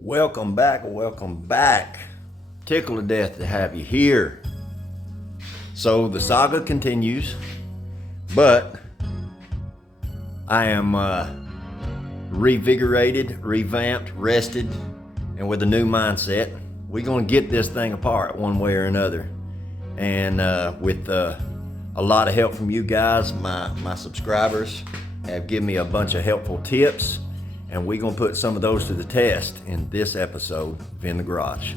Welcome back, welcome back. Tickle to death to have you here. So the saga continues, but I am revigorated, revamped, rested, and with a new mindset. We're gonna get this thing apart one way or another. And with a lot of help from you guys, my subscribers have given me a bunch of helpful tips, and we're gonna put some of those to the test in this episode of In the Garage.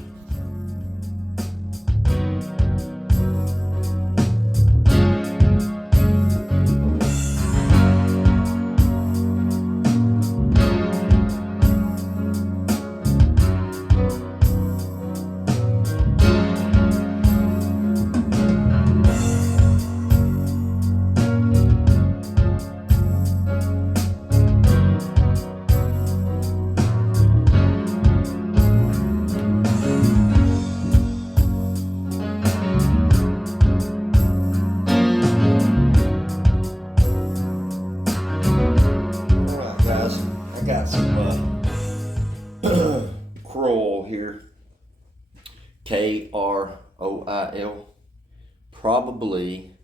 Kroil here, Kroil, probably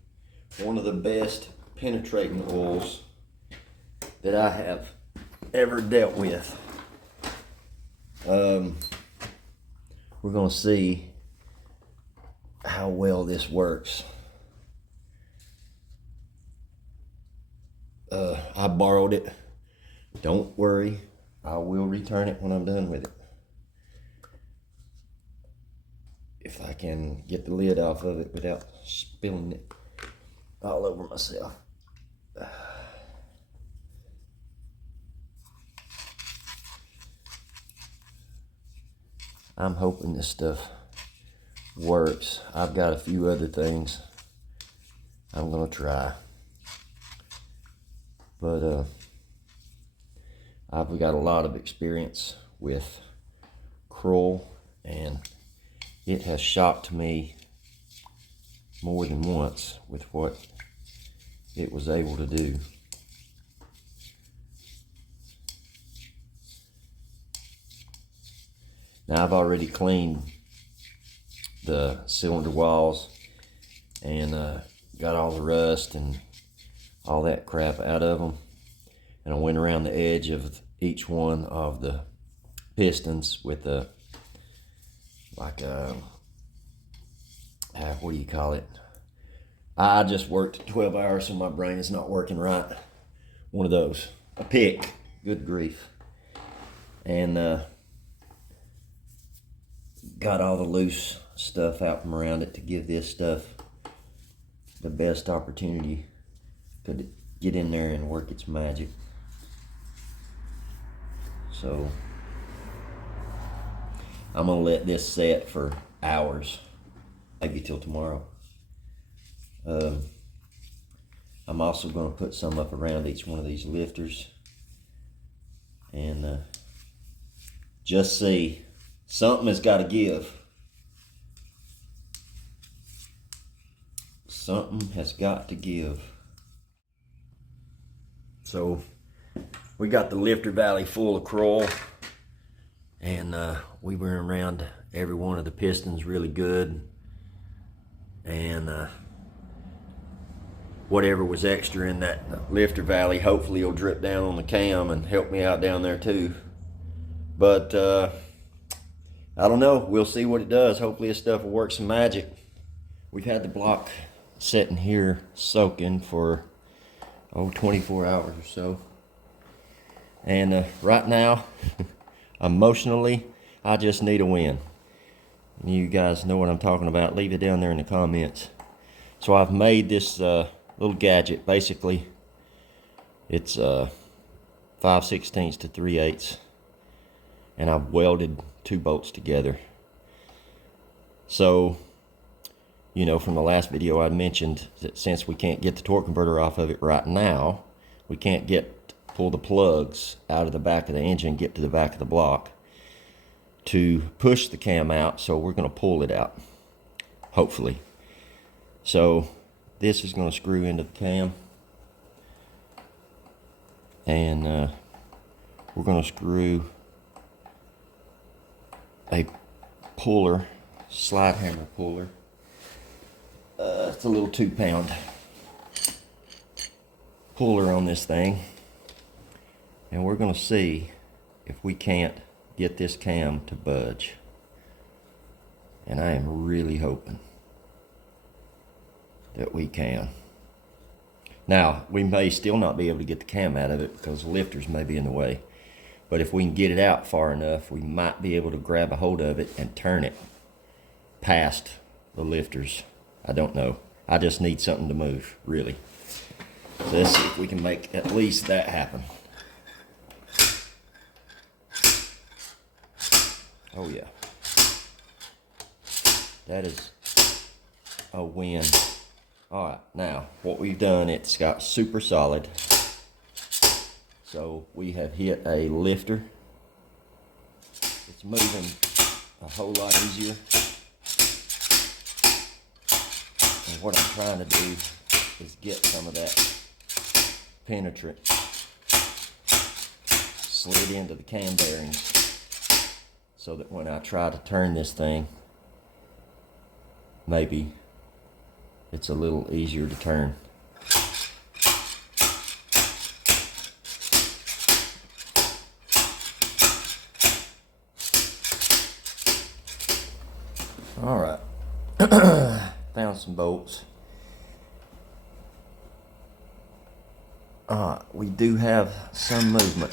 one of the best penetrating oils that I have ever dealt with. We're gonna see how well this works. I borrowed it. Don't worry, I will return it when I'm done with it. If I can get the lid off of it without spilling it all over myself. I'm hoping this stuff works. I've got a few other things I'm gonna try. But I've got a lot of experience with Kroil, and it has shocked me more than once with what it was able to do. Now I've already cleaned the cylinder walls and got all the rust and all that crap out of them. And I went around the edge of each one of the pistons with a, like a, what do you call it? I just worked 12 hours so my brain is not working right. One of those, a pick, good grief. And got all the loose stuff out from around it to give this stuff the best opportunity to get in there and work its magic. So I'm gonna let this set for hours, maybe till tomorrow. I'm also gonna put some up around each one of these lifters and just see. Something has got to give. Something has got to give. So we got the lifter valley full of Kroil, and we went around every one of the pistons really good, and whatever was extra in that lifter valley hopefully will drip down on the cam and help me out down there too. But I don't know, we'll see what it does. Hopefully this stuff will work some magic. We've had the block sitting here soaking for 24 hours or so. And right now, emotionally, I just need a win. And you guys know what I'm talking about. Leave it down there in the comments. So I've made this little gadget. Basically, it's 5/16 to 3/8. And I've welded 2 bolts together. So, you know, from the last video I mentioned that since we can't get the torque converter off of it right now, we can't pull the plugs out of the back of the engine, get to the back of the block to push the cam out. So we're gonna pull it out, hopefully. So this is gonna screw into the cam, and we're gonna screw a puller, slide hammer puller. It's a little 2-pound puller on this thing, and we're going to see if we can't get this cam to budge. And I am really hoping that we can. Now, we may still not be able to get the cam out of it because the lifters may be in the way. But if we can get it out far enough, we might be able to grab a hold of it and turn it past the lifters. I don't know. I just need something to move, really. So let's see if we can make at least that happen. Oh yeah. That is a win. Alright, now what we've done, it's got super solid. So we have hit a lifter. It's moving a whole lot easier. And what I'm trying to do is get some of that penetrant slid into the cam bearings so that when I try to turn this thing, maybe it's a little easier to turn. All right, found some bolts. We do have some movement.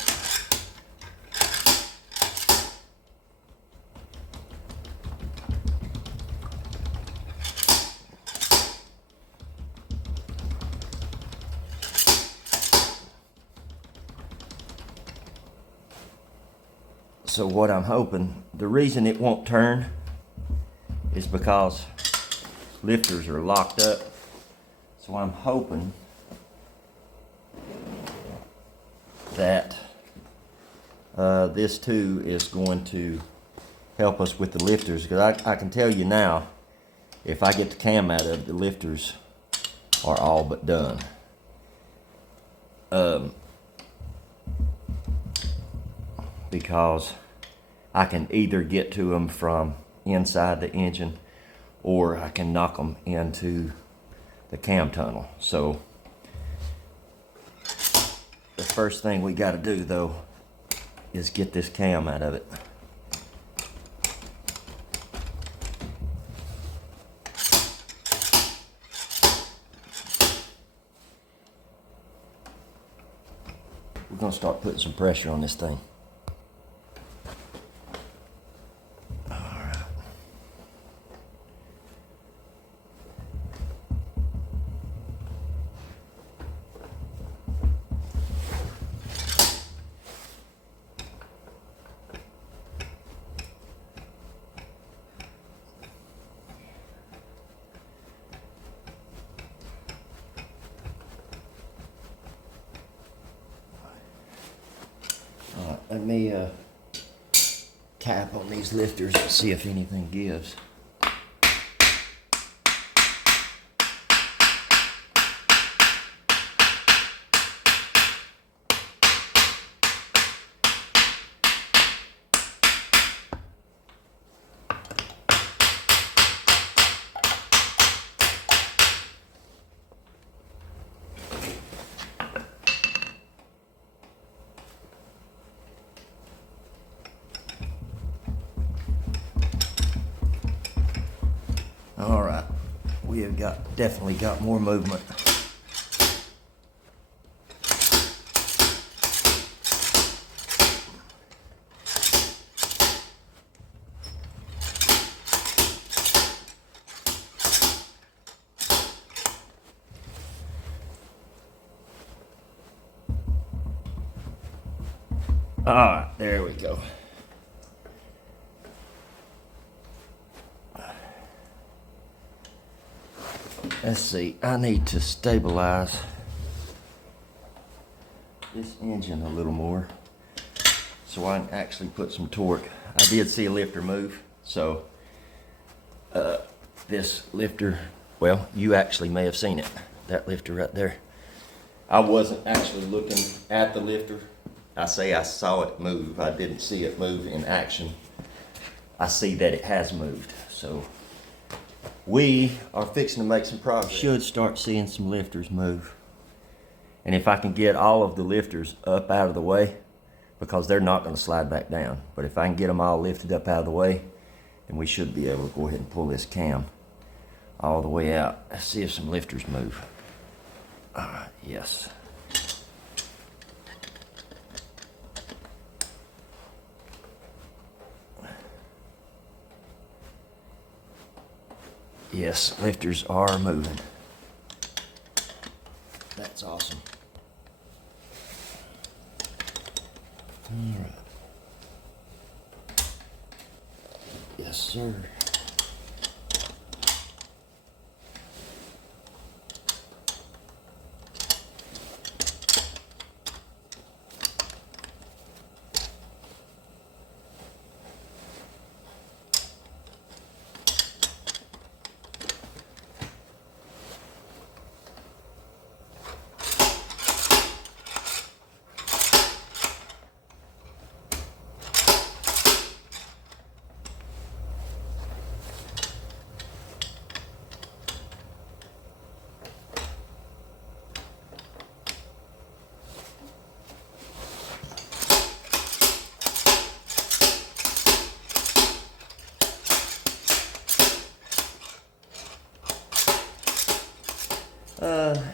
So what I'm hoping, the reason it won't turn is because lifters are locked up. So I'm hoping that this too is going to help us with the lifters, because I can tell you now, if I get the cam out of it, the lifters are all but done. Because I can either get to them from inside the engine or I can knock them into the cam tunnel. So the first thing we got to do though is get this cam out of it. We're going to start putting some pressure on this thing. Let me tap on these lifters and see if anything gives. All right, we have definitely got more movement. All right, there we go. Let's see, I need to stabilize this engine a little more so I can actually put some torque. I did see a lifter move, so this lifter, well, you actually may have seen it, that lifter right there. I wasn't actually looking at the lifter. I say I saw it move. I didn't see it move in action. I see that it has moved. So we are fixing to make some progress. Should start seeing some lifters move. And if I can get all of the lifters up out of the way, because they're not going to slide back down, but if I can get them all lifted up out of the way, then we should be able to go ahead and pull this cam all the way out. Let's see if some lifters move. Yes. Yes, lifters are moving. That's awesome. All right. Yes, sir.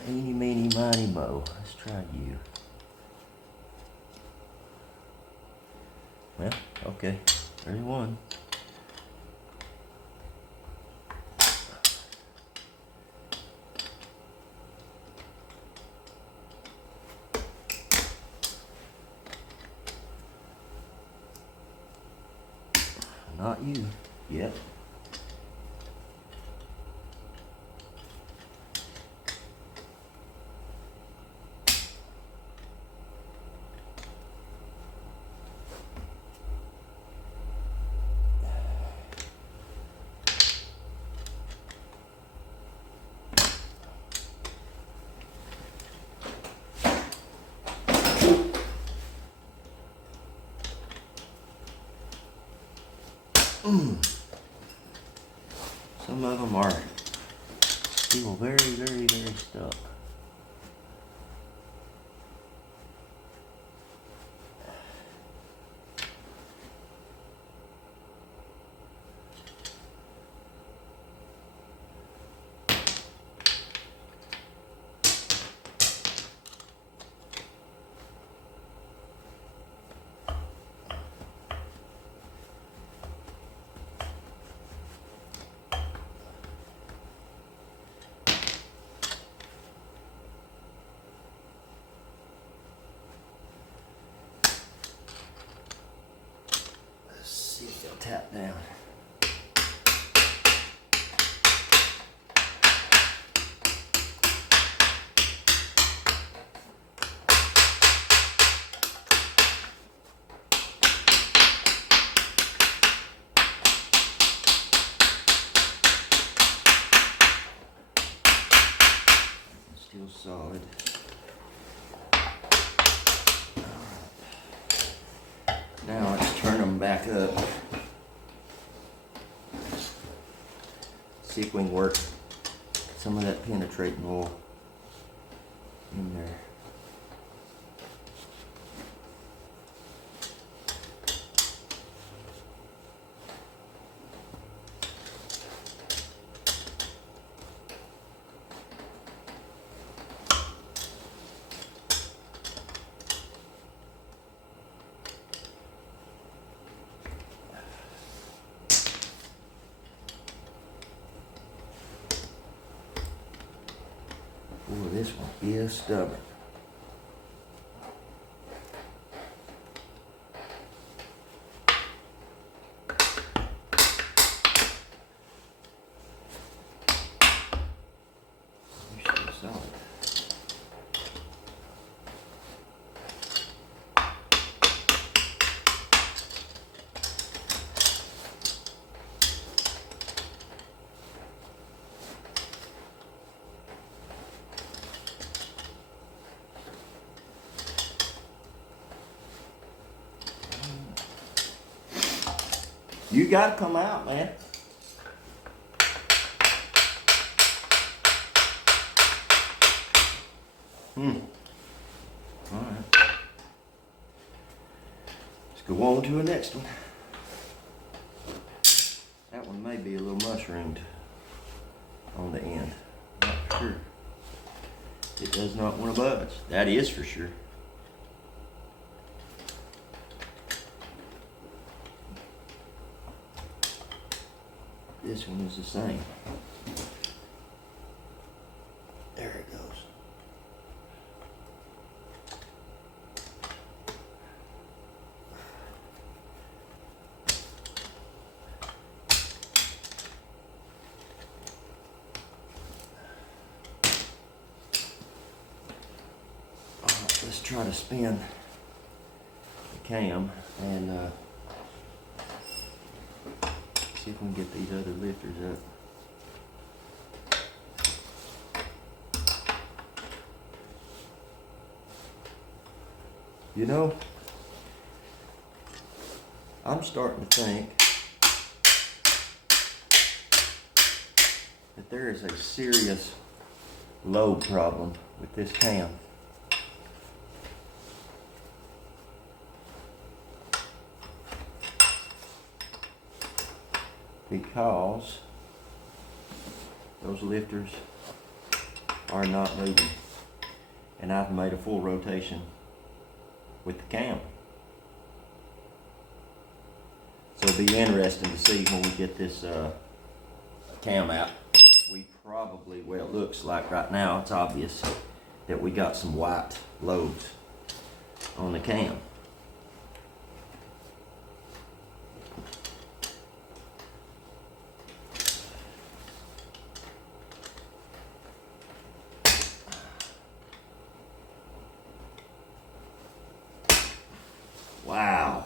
Eeny, meeny, miny, mo. Let's try you. Well, okay. 31. Not you yet. Some of them are still very, very, very stuck. Tap down. Still solid. Now let's turn them back up. See if we can work some of that penetrating oil in there. Boy, this one is stubborn. You're still solid. You gotta come out, man. Alright. Let's go on to the next one. That one may be a little mushroomed on the end. Not sure. It does not want to budge. That is for sure. This one is the same. There it goes. Let's try to spin the cam and see if we can get these other lifters up. You know, I'm starting to think that there is a serious load problem with this cam. Because those lifters are not moving, and I've made a full rotation with the cam. So it'll be interesting to see when we get this cam out. We probably, well, it looks like right now it's obvious that we got some white loads on the cam. Wow.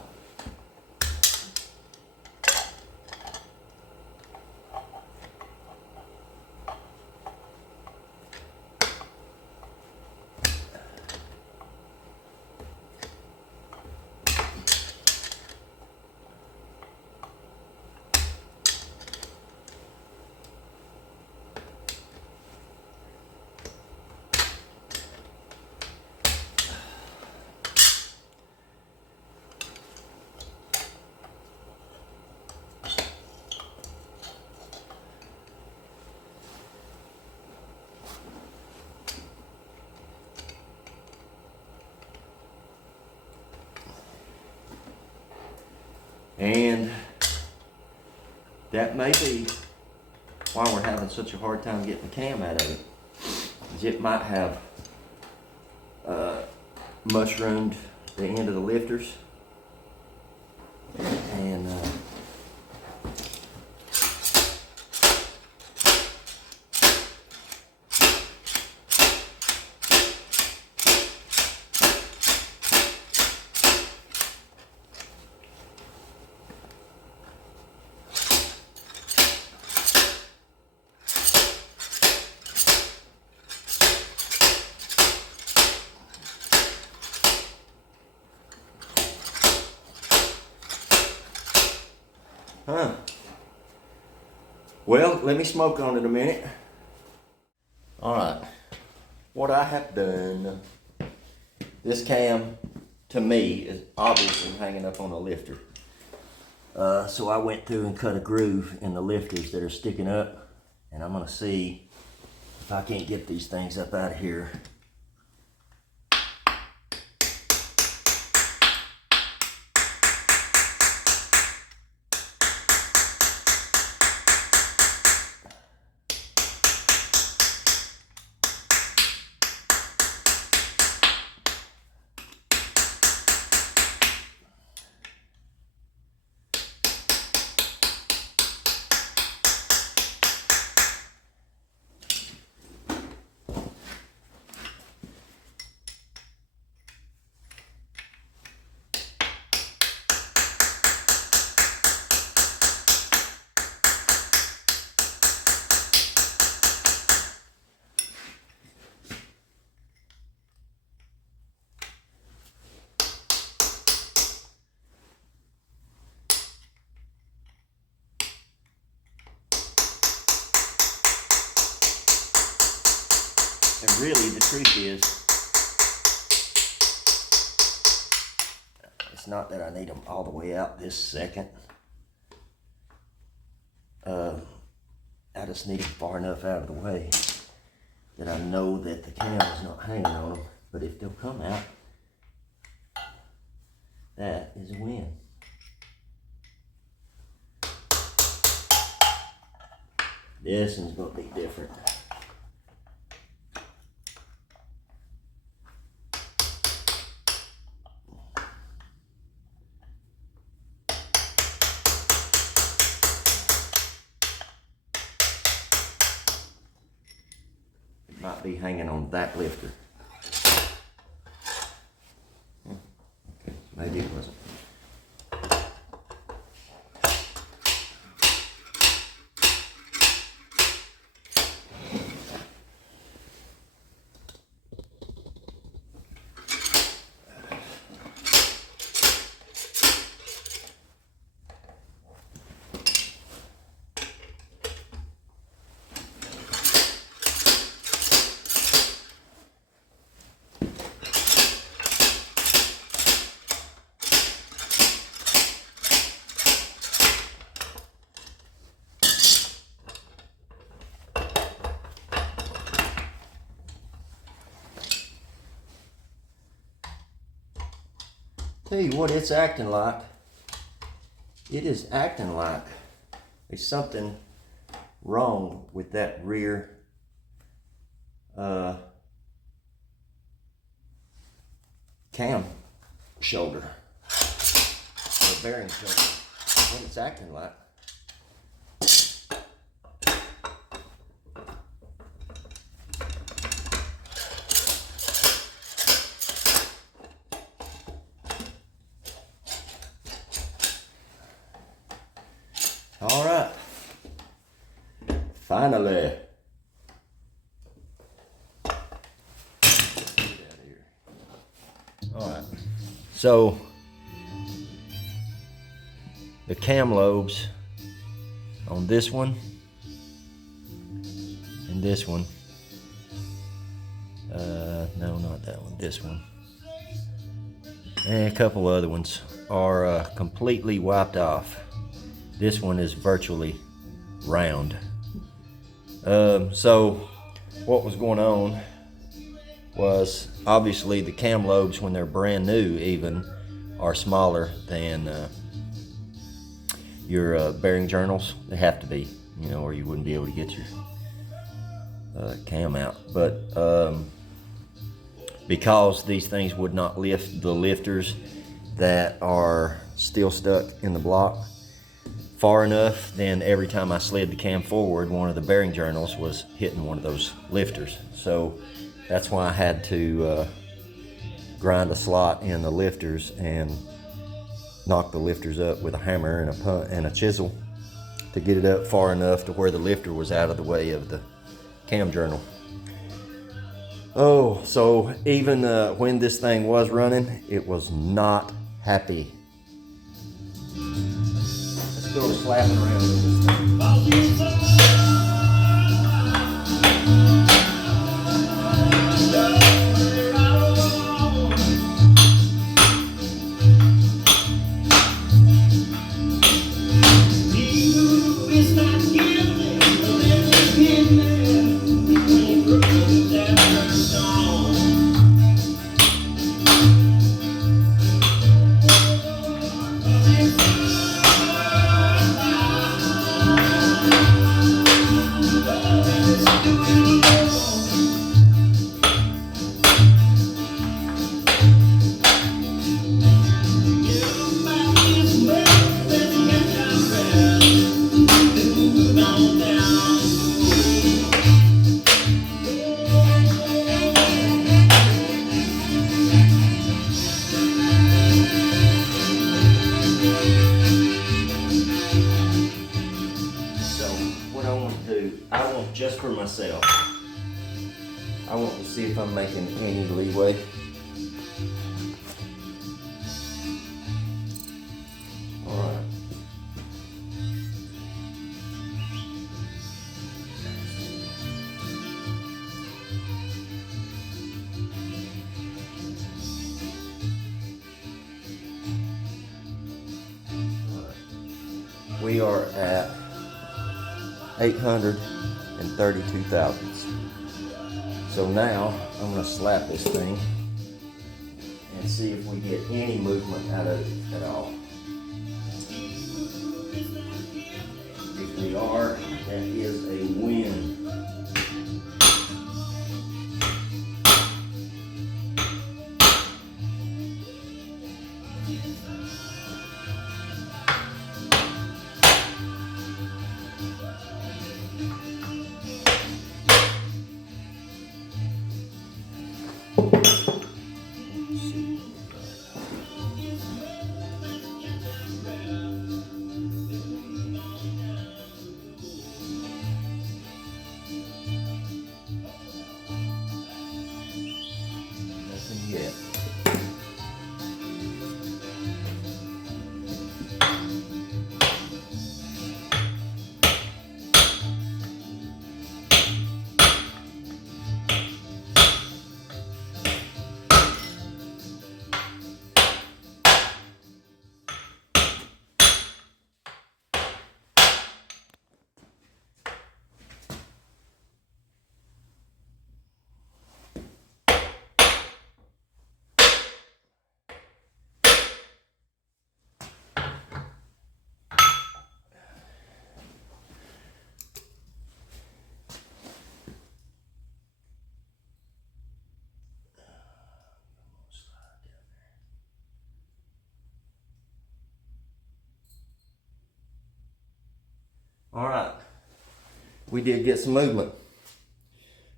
And that may be why we're having such a hard time getting the cam out of it. Is it might have mushroomed the end of the lifters. And well, let me smoke on it a minute. Alright, what I have done, this cam to me is obviously hanging up on a lifter. So I went through and cut a groove in the lifters that are sticking up, and I'm gonna see if I can't get these things up out of here. And really, the truth is, it's not that I need them all the way out this second. I just need them far enough out of the way that I know that the cam is not hanging on them. But if they'll come out, that is a win. This one's going to be different. It might be hanging on that lifter. Okay, maybe it wasn't. Tell you what it's acting like. It is acting like there's something wrong with that rear cam shoulder, or bearing shoulder. What it's acting like. All right, finally. All right, so the cam lobes on this one and this one, no, not that one, this one, and a couple other ones are completely wiped off. This one is virtually round. So what was going on was, obviously the cam lobes, when they're brand new even, are smaller than your bearing journals. They have to be, you know, or you wouldn't be able to get your cam out. But because these things would not lift the lifters that are still stuck in the block far enough, then every time I slid the cam forward, one of the bearing journals was hitting one of those lifters. So that's why I had to grind a slot in the lifters and knock the lifters up with a hammer and a chisel to get it up far enough to where the lifter was out of the way of the cam journal. Oh, so even when this thing was running, it was not happy. Go slapping around with this thing. Just for myself, I want to see if I'm making any leeway. All right. we are at 832 thousandths. So now I'm going to slap this thing and see if we get any movement out of it at all. If we are, that is a win. Yet. All right, we did get some movement.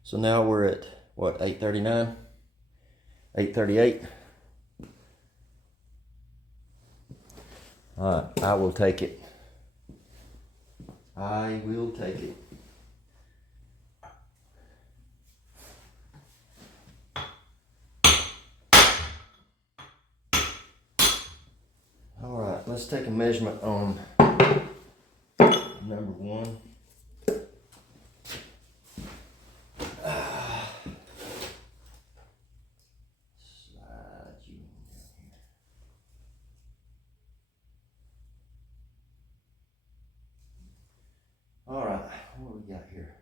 So now we're at what, 839, 838. All right, I will take it. I will take it. All right, let's take a measurement on number one. Slide you down here. All right, what do we got here?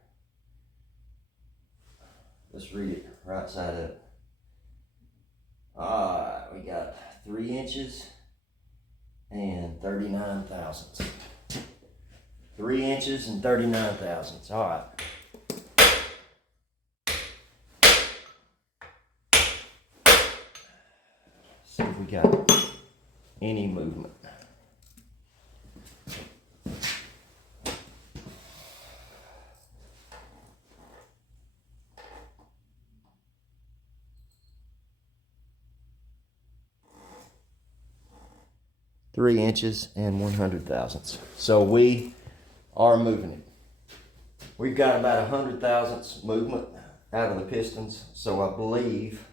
Let's read it right side up. All right, we got 3 inches and 39 thousandths. 3 inches and 39 thousandths. All right. See if we got any movement. Three inches and 100 thousandths. So we are moving it. We've got about 100 thousandths movement out of the pistons. So I believe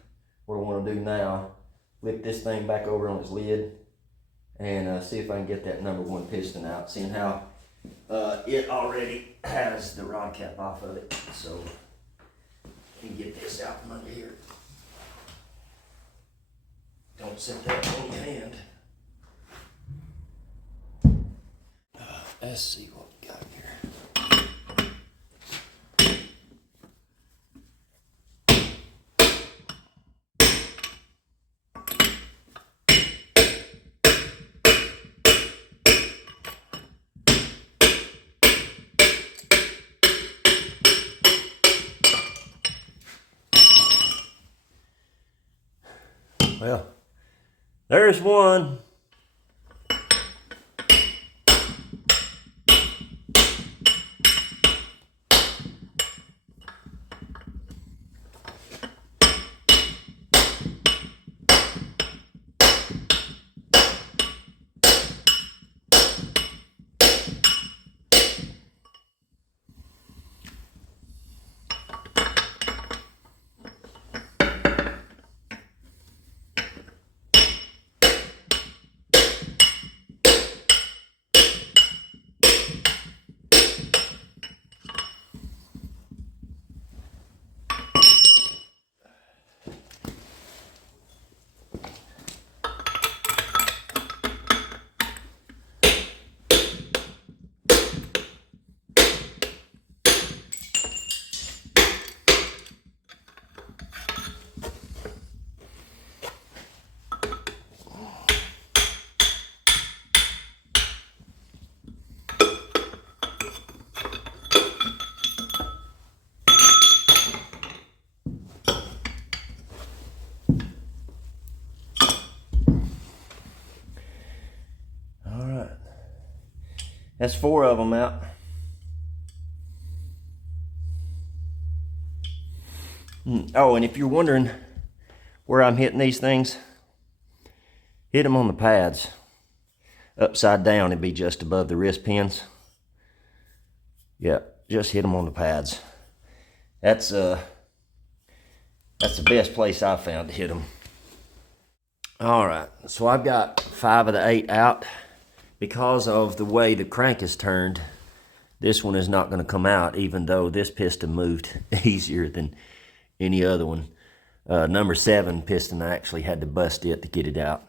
what I want to do now, flip this thing back over on its lid and see if I can get that number one piston out. Seeing how it already has the rod cap off of it. So let me get this out from under here. Don't set that on your hand. Let's see what we got here. Well, there's one. That's 4 of them out. Oh, and if you're wondering where I'm hitting these things, hit them on the pads. Upside down, it'd be just above the wrist pins. Yep, just hit them on the pads. That's the best place I've found to hit them. All right, so I've got 5 of the 8 out. Because of the way the crank is turned, this one is not going to come out, even though this piston moved easier than any other one. Number 7 piston, I actually had to bust it to get it out.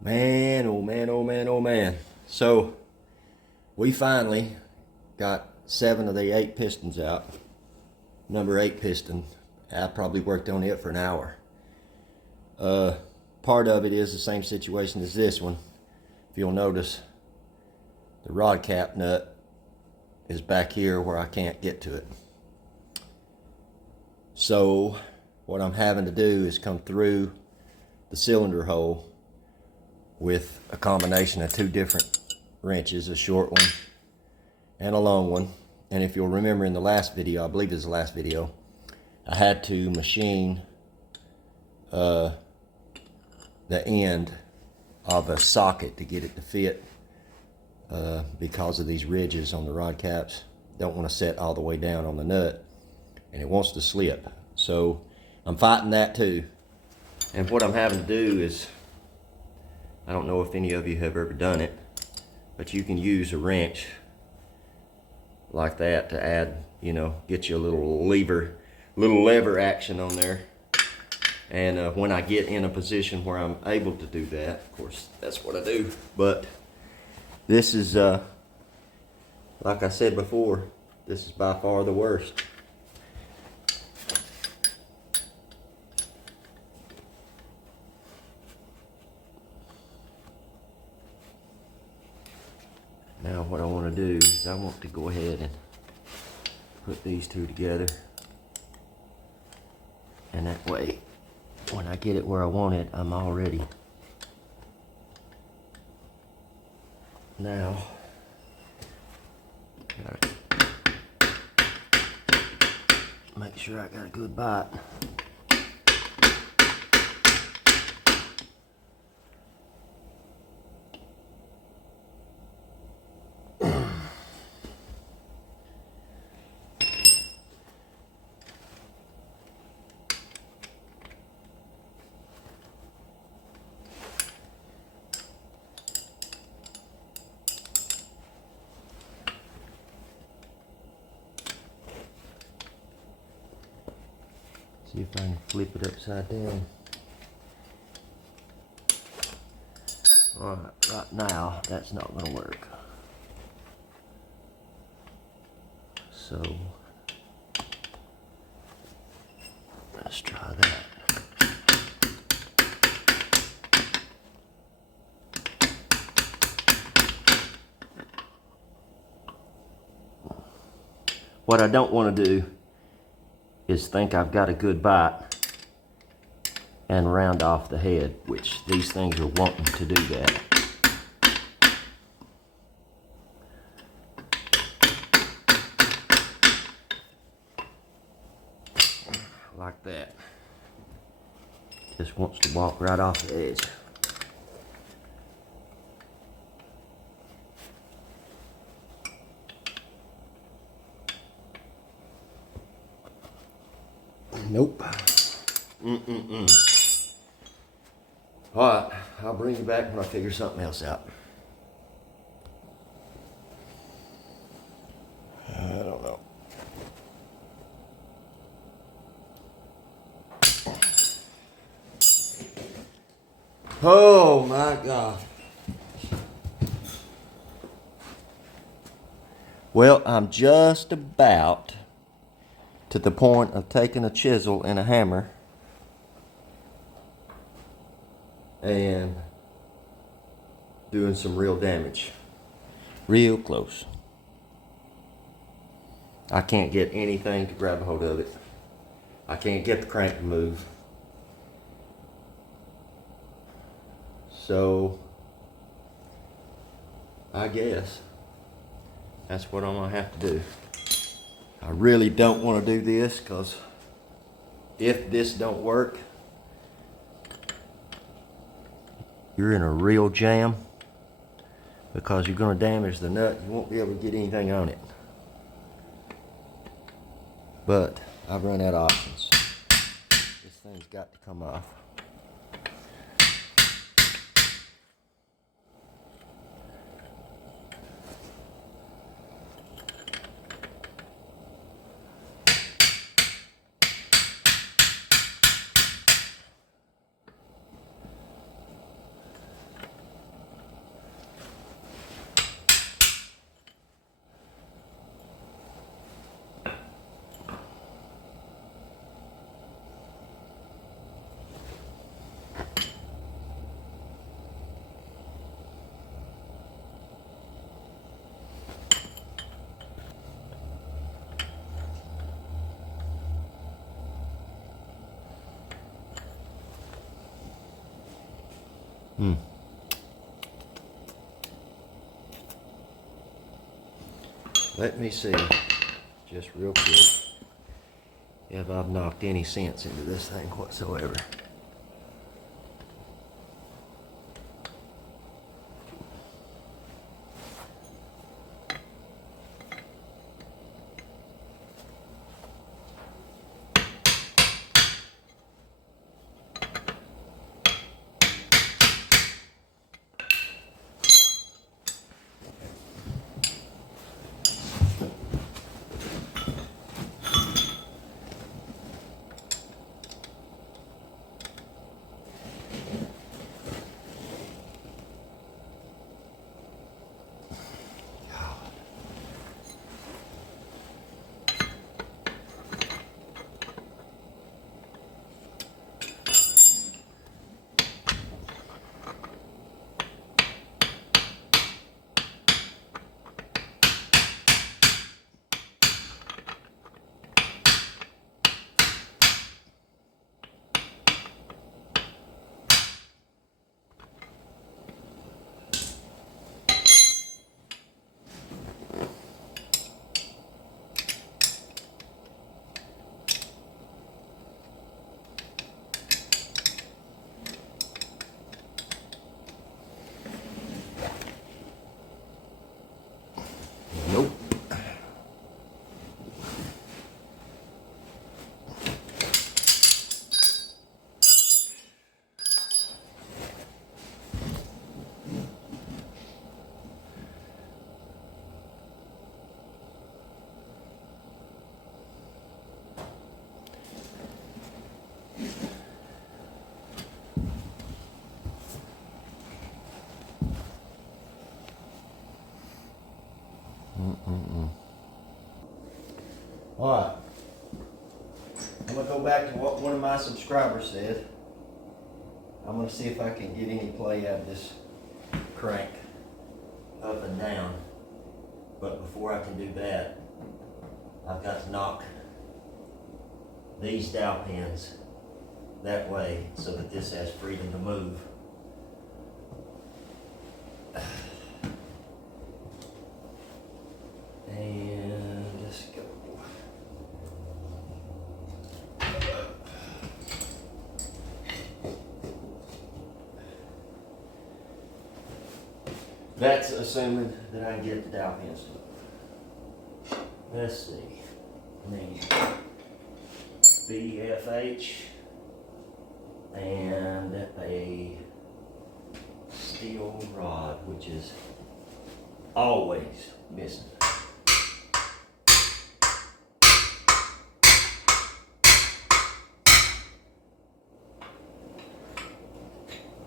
Man, oh man, oh man, oh man. So we finally got 7 of the 8 pistons out. Number 8 piston, I probably worked on it for an hour. Part of it is the same situation as this one. If you'll notice, the rod cap nut is back here where I can't get to it. So what I'm having to do is come through the cylinder hole with a combination of 2 different wrenches, a short one and a long one. And if you'll remember in the last video, I believe it was the last video, I had to machine the end of a socket to get it to fit because of these ridges on the rod caps. Don't want to set all the way down on the nut, and it wants to slip. So I'm fighting that too. And what I'm having to do is, I don't know if any of you have ever done it, but you can use a wrench like that to add, you know, get you a little lever action on there. And when I get in a position where I'm able to do that, of course, that's what I do. But this is, like I said before, this is by far the worst. Now what I want to do is I want to go ahead and put these 2 together. And that way, when I get it where I want it, I'm all ready. Now, gotta make sure I got a good bite. See if I can flip it upside down. Alright, right now that's not going to work. So let's try that. What I don't want to do is think I've got a good bite and round off the head, which these things are wanting to do that. Like that. Just wants to walk right off the edge. Nope. Alright, I'll bring you back when I figure something else out. I don't know. Oh my God. Well, I'm just about to the point of taking a chisel and a hammer and doing some real damage. Real close. I can't get anything to grab a hold of it. I can't get the crank to move. So I guess That's what I'm gonna have to do. I really don't want to do this, because if this don't work, you're in a real jam, because you're gonna damage the nut. You won't be able to get anything on it. But I've run out of options. This thing's got to come off. Let me see, just real quick, if I've knocked any sense into this thing whatsoever. Nope. Alright, I'm going to go back to what one of my subscribers said. I'm going to see if I can get any play out of this crank up and down. But before I can do that, I've got to knock these dowel pins that way so that this has freedom to move. And just go. That's assuming that I can get the dowel pins to move. Let's see. I need BFH and a steel rod, which is always missing.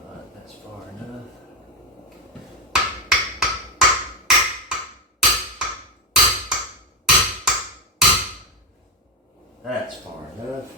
Alright, that's far enough. That's far enough.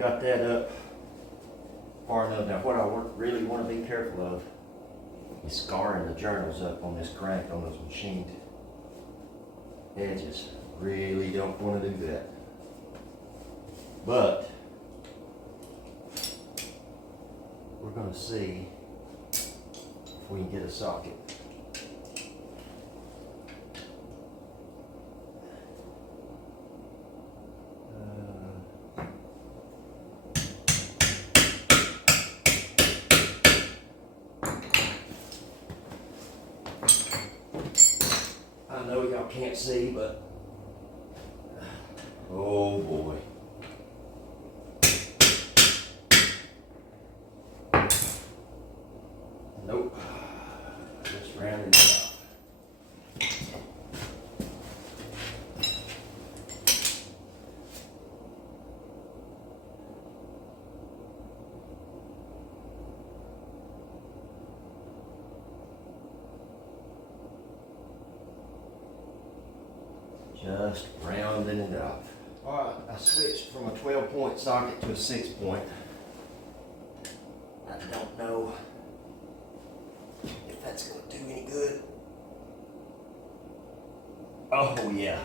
got that up far enough. Now what I really want to be careful of is scarring the journals up on this crank on those machined edges. Really don't want to do that. But we're going to see if we can get a socket. I know y'all can't see, but oh boy. Nope. Just rounding it off. Just rounding it off. Alright, I switched from a 12-point socket to a 6-point. I don't know if that's going to do any good. Oh yeah.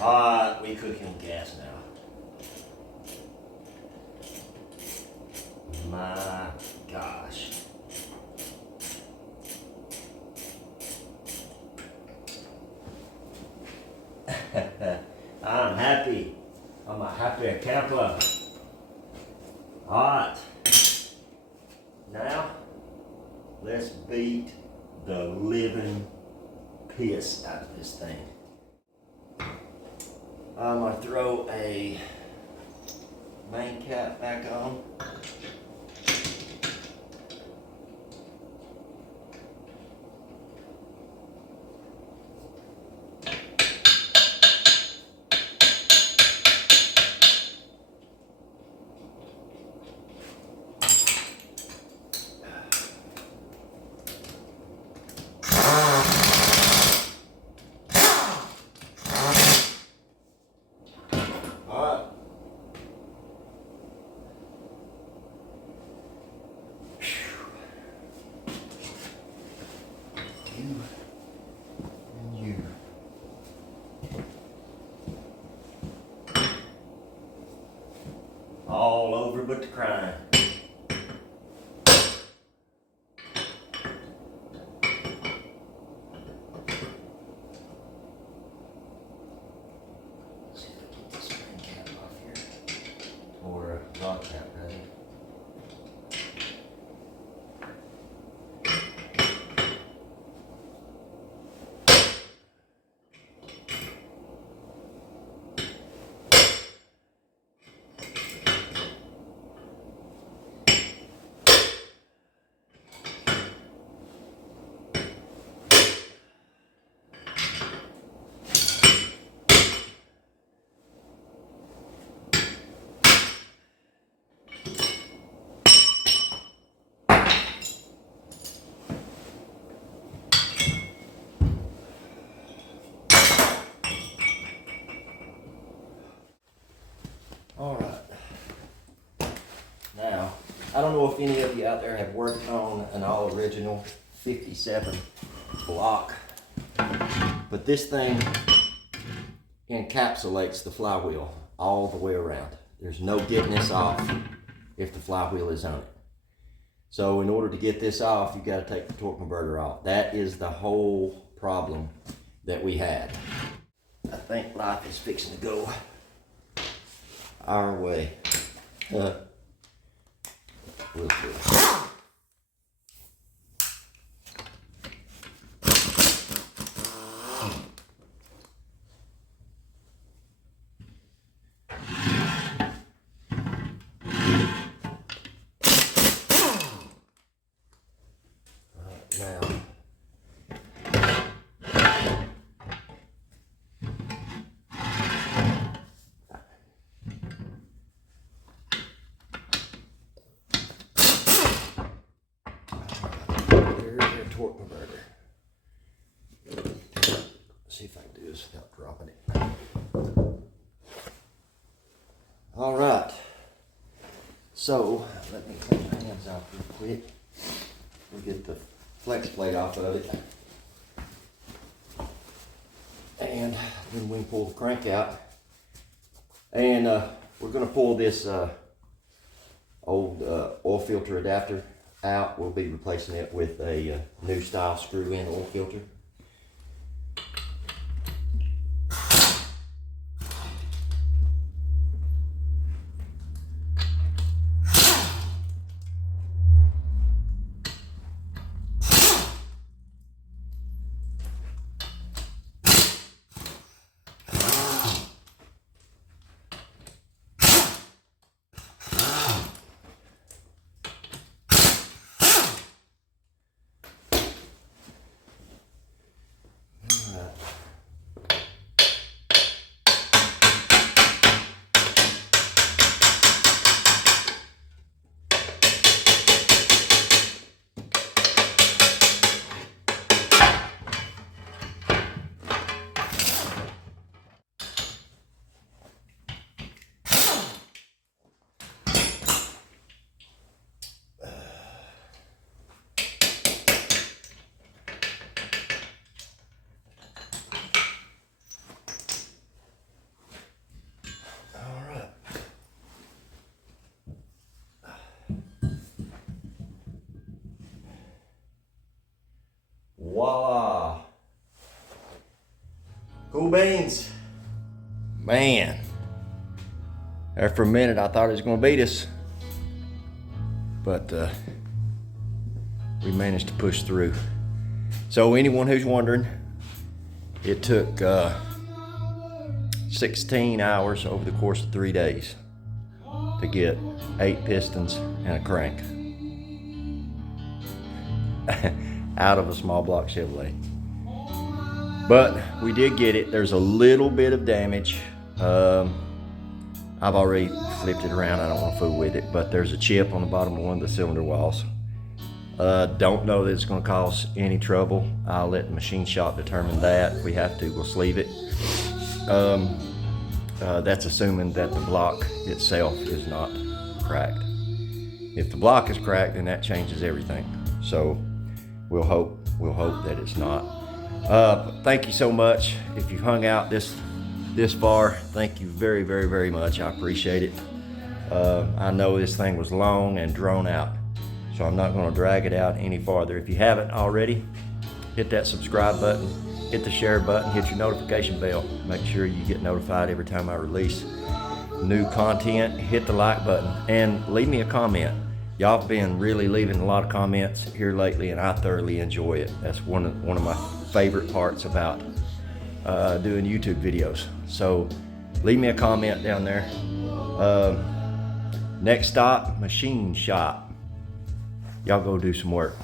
Alright, we cooking with gas now. My gosh. I'm happy. I'm a happy camper. Alright. Now, let's beat the living piss out of this thing. I'm going to throw a main cap back on. All over but the crying. See if I get this spring cap off here. Or a rod cap, rather. All right. Now, I don't know if any of you out there have worked on an all original 57 block, but this thing encapsulates the flywheel all the way around. There's no getting this off if the flywheel is on it. So in order to get this off, you've got to take the torque converter off. That is the whole problem that we had. I think life is fixing to go our way. We'll see. Now, there's your torque converter. Let's see if I can do this without dropping it. All right. So let me clean my hands out real quick. We'll get the flex plate off of it. And then we can pull the crank out. And we're going to pull this old oil filter adapter out. We'll be replacing it with a new style screw-in oil filter. Voila! Cool beans. Man, there for a minute I thought it was going to beat us, but we managed to push through. So anyone who's wondering, it took 16 hours over the course of 3 days to get 8 pistons and a crank out of a small block Chevrolet. But we did get it. There's a little bit of damage. I've already flipped it around. I don't want to fool with it, but there's a chip on the bottom of one of the cylinder walls. Don't know that it's going to cause any trouble. I'll let the machine shop determine that. If we have to, we'll sleeve it. That's assuming that the block itself is not cracked. If the block is cracked, then that changes everything. So we'll hope that it's not. Thank you so much. If you hung out this far, thank you very, very, very much. I appreciate it. I know this thing was long and drawn out, so I'm not going to drag it out any farther. If you haven't already, hit that subscribe button, hit the share button, hit your notification bell. Make sure you get notified every time I release new content. Hit the like button and leave me a comment. Y'all have been really leaving a lot of comments here lately, and I thoroughly enjoy it. That's one of my favorite parts about doing YouTube videos. So leave me a comment down there. Next stop, machine shop. Y'all go do some work.